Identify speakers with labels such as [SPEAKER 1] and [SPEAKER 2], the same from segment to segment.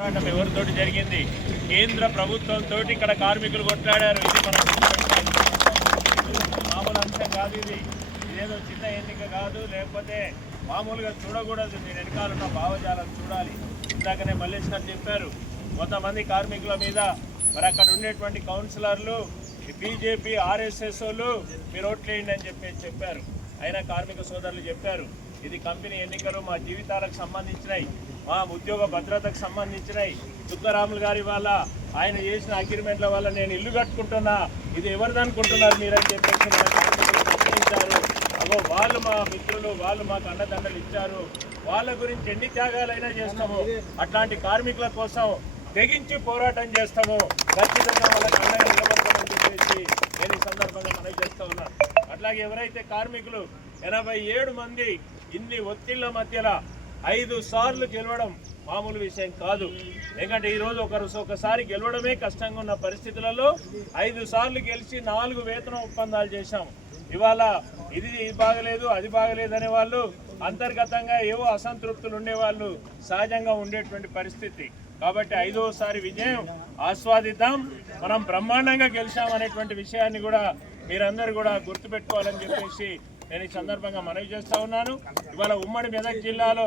[SPEAKER 1] పోరాటం ఎవరితోటి జరిగింది? కేంద్ర ప్రభుత్వంతో ఇక్కడ కార్మికులు కొట్లాడారు. ఇది మనం మామూలు అంశం కాదు ఇది. ఇదేదో చిన్న ఎన్నిక కాదు. లేకపోతే మామూలుగా చూడకూడదు. మీ వెనకాలన్న భావజాలం చూడాలి. ఇందాకనే మల్లేష్ గారు చెప్పారు కొంతమంది కార్మికుల మీద మరి అక్కడ ఉండేటువంటి కౌన్సిలర్లు బీజేపీ ఆర్ఎస్ఎస్ వాళ్ళు మీరు ఓట్లేయండి అని చెప్పేసి చెప్పారు. అయినా కార్మిక సోదరులు చెప్పారు ఇది కంపెనీ ఎన్నికలు మా జీవితాలకు సంబంధించినవి మా ఉద్యోగ భద్రతకు సంబంధించినవి దుగ్గరాములు గారి వల్ల ఆయన చేసిన అగ్రిమెంట్ల వల్ల నేను ఇల్లు కట్టుకుంటున్నా ఇది ఎవరిది అనుకుంటున్నారు మీరని చెప్పేసి ప్రశ్నించారు. అగో వాళ్ళు మా మిత్రులు వాళ్ళు మాకు అండదండలు ఇచ్చారు. వాళ్ళ గురించి ఎన్ని త్యాగాలైనా చేస్తాము. అట్లాంటి కార్మికుల కోసం తెగించి పోరాటం చేస్తాము. ఖచ్చితంగా వాళ్ళకి అన్నయ్య నిలబడతామని చెప్పేసి నేను ఈ సందర్భంగా మనవి చేస్తా ఉన్నాను అలాగే ఎవరైతే కార్మికులు ఎనభై ఏడు మంది ఇన్ని ఒత్తిళ్ళ మధ్యలో ఐదు సార్లు గెలవడం మామూలు విషయం కాదు. ఎందుకంటే ఈరోజు ఒకరు ఒకసారి గెలవడమే కష్టంగా ఉన్న పరిస్థితులలో ఐదు సార్లు గెలిచి నాలుగు వేతన ఒప్పందాలు చేశాం. ఇవాళ ఇది ఇది బాగలేదు అది బాగలేదు అనే వాళ్ళు అంతర్గతంగా ఏవో అసంతృప్తులు ఉండేవాళ్ళు సహజంగా ఉండేటువంటి పరిస్థితి. కాబట్టి ఐదోసారి విజయం ఆస్వాదిద్దాం. మనం బ్రహ్మాండంగా గెలిచాం అనేటువంటి విషయాన్ని కూడా మీరందరూ కూడా గుర్తుపెట్టుకోవాలని చెప్పేసి నేను ఈ సందర్భంగా మనవి చేస్తా ఉన్నాను. ఇవాళ ఉమ్మడి మెదక్ జిల్లాలో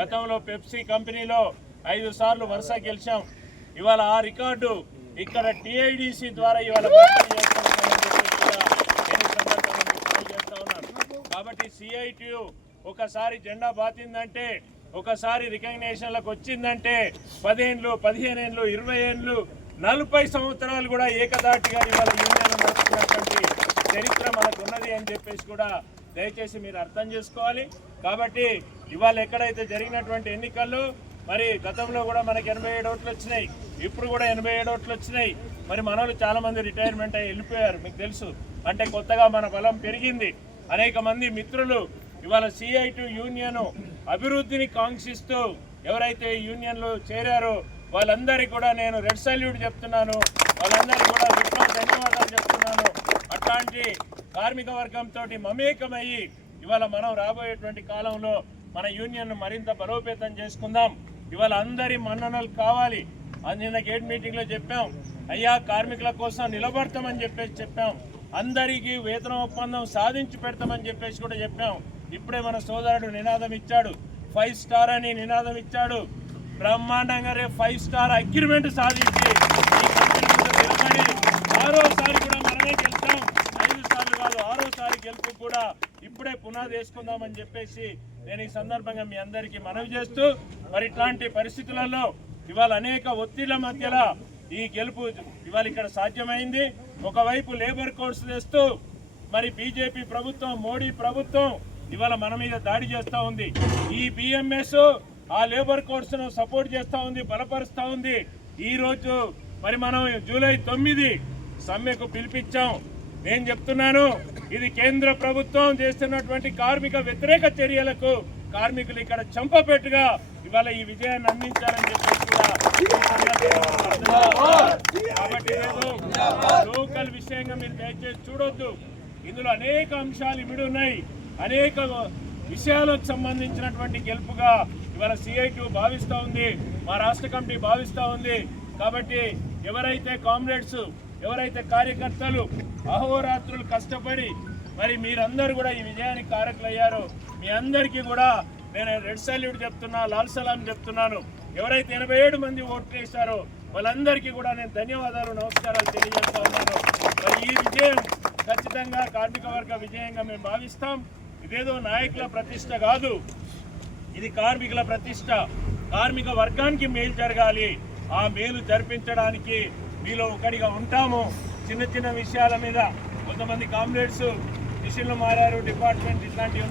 [SPEAKER 1] గతంలో పెప్సీ కంపెనీలో ఐదు సార్లు వరుస గెలిచాం. ఇవాళ ఆ రికార్డు ఇక్కడ టిఐడిసి ద్వారా ఇవాళ కాబట్టి సిఐటియు ఒకసారి జెండా బాతిందంటే ఒకసారి రికగ్నేషన్లకు వచ్చిందంటే పదిహేనులు పదిహేను ఏళ్ళు ఇరవై ఏళ్ళు నలభై సంవత్సరాలు కూడా ఏకదాటిగా ఇవాళ యూనియన్ నడుస్తున్నటువంటి చరిత్ర మనకు ఉన్నది అని చెప్పేసి కూడా దయచేసి మీరు అర్థం చేసుకోవాలి. కాబట్టి ఇవాళ ఎక్కడైతే జరిగినటువంటి ఎన్నికల్లో మరి గతంలో కూడా మనకి ఎనభై ఏడు ఓట్లు వచ్చినాయి. ఇప్పుడు కూడా ఎనభై ఏడు ఓట్లు వచ్చినాయి. మరి మనలు చాలా మంది రిటైర్మెంట్ అయ్యి వెళ్ళిపోయారు. మీకు తెలుసు. అంటే కొత్తగా మన బలం పెరిగింది. అనేక మంది మిత్రులు ఇవాళ సిఐటి యూనియన్ అభివృద్ధిని కాంక్షిస్తూ ఎవరైతే యూనియన్లో చేరారో వాళ్ళందరికీ కూడా నేను రెడ్ సల్యూట్ చెప్తున్నాను. వాళ్ళందరికీ కూడా విప్లవ ధన్యవాదాలు చెప్తున్నాను. కార్మిక వర్గంతో మమేకమయ్యి ఇవాళ మనం రాబోయేటువంటి కాలంలో మన యూనియన్ను మరింత బలోపేతం చేసుకుందాం. ఇవాళ అందరి మన్ననలు కావాలి. అది నిన్న గేట్ మీటింగ్లో చెప్పాం. అయ్యా కార్మికుల కోసం నిలబడతామని చెప్పేసి చెప్పాం. అందరికీ వేతన ఒప్పందం సాధించి పెడతామని చెప్పేసి కూడా చెప్పాం. ఇప్పుడే మన సోదరుడు నినాదం ఇచ్చాడు. ఫైవ్ స్టార్ అని నినాదం ఇచ్చాడు. బ్రహ్మాండంగా రేపు ఫైవ్ స్టార్ అగ్రిమెంట్ సాధించి ఆరోసారి కూడా మనమే గెలుస్తాం. కాదు గెలుపు కూడా ఇప్పుడే పునాది వేసుకుందామని చెప్పేసి నేను ఈ సందర్భంగా మీ అందరికీ మనవి చేస్తూ మరి ఇట్లాంటి పరిస్థితులలో ఇవాళ అనేక ఒత్తిళ్ళ మధ్యలో ఈ గెలుపు ఇవాళ ఇక్కడ సాధ్యమైంది. ఒకవైపు లేబర్ కోడ్స్ తెస్తూ మరి బీజేపీ ప్రభుత్వం మోడీ ప్రభుత్వం ఇవాళ మన మీద దాడి చేస్తూ ఉంది. ఈ బిఎంఎస్ ఆ లేబర్ కోడ్స్ను సపోర్ట్ చేస్తూ ఉంది బలపరుస్తూ ఉంది. ఈరోజు మరి మనం జూలై తొమ్మిది సమ్మెకు పిలిపించాం. నేను చెప్తున్నాను ఇది కేంద్ర ప్రభుత్వం చేస్తున్నటువంటి కార్మిక వ్యతిరేక చర్యలకు కార్మికులు ఇక్కడ చంపపెట్టుగా ఇవాళ ఈ విజయాన్ని అందించాలని చెప్పేసి కాబట్టి లోకల్ విషయంగా మీరు దయచేసి చూడొద్దు. ఇందులో అనేక అంశాలు ఇమిడి ఉన్నాయి. అనేక విషయాలకు సంబంధించినటువంటి గెలుపుగా ఇవాళ సిఐటి భావిస్తూ ఉంది. మా రాష్ట్ర కమిటీ భావిస్తూ ఉంది. కాబట్టి ఎవరైతే కామ్రేడ్స్ ఎవరైతే కార్యకర్తలు అహోరాత్రులు కష్టపడి మరి మీరందరూ కూడా ఈ విజయానికి కారకులయ్యారో మీ అందరికీ కూడా నేను రెడ్ సల్యూట్ చెప్తున్నా లాల్ సలాం చెప్తున్నాను. ఎవరైతే ఎనభై ఏడు మంది ఓట్లు వేశారో వాళ్ళందరికీ కూడా నేను ధన్యవాదాలు నమస్కారాలు తెలియజేస్తా ఉన్నాను. మరి ఈ విజయం ఖచ్చితంగా కార్మిక వర్గ విజయంగా మేము భావిస్తాం. ఇదేదో నాయకుల ప్రతిష్ట కాదు. ఇది కార్మికుల ప్రతిష్ట. కార్మిక వర్గానికి మేలు జరగాలి. ఆ మేలు జరిపించడానికి మీలో ఒకటిగా ఉంటాము. చిన్న చిన్న విషయాల మీద కొంతమంది కామ్రేడ్స్ మిషన్లు మారారు డిపార్ట్మెంట్ ఇట్లాంటివి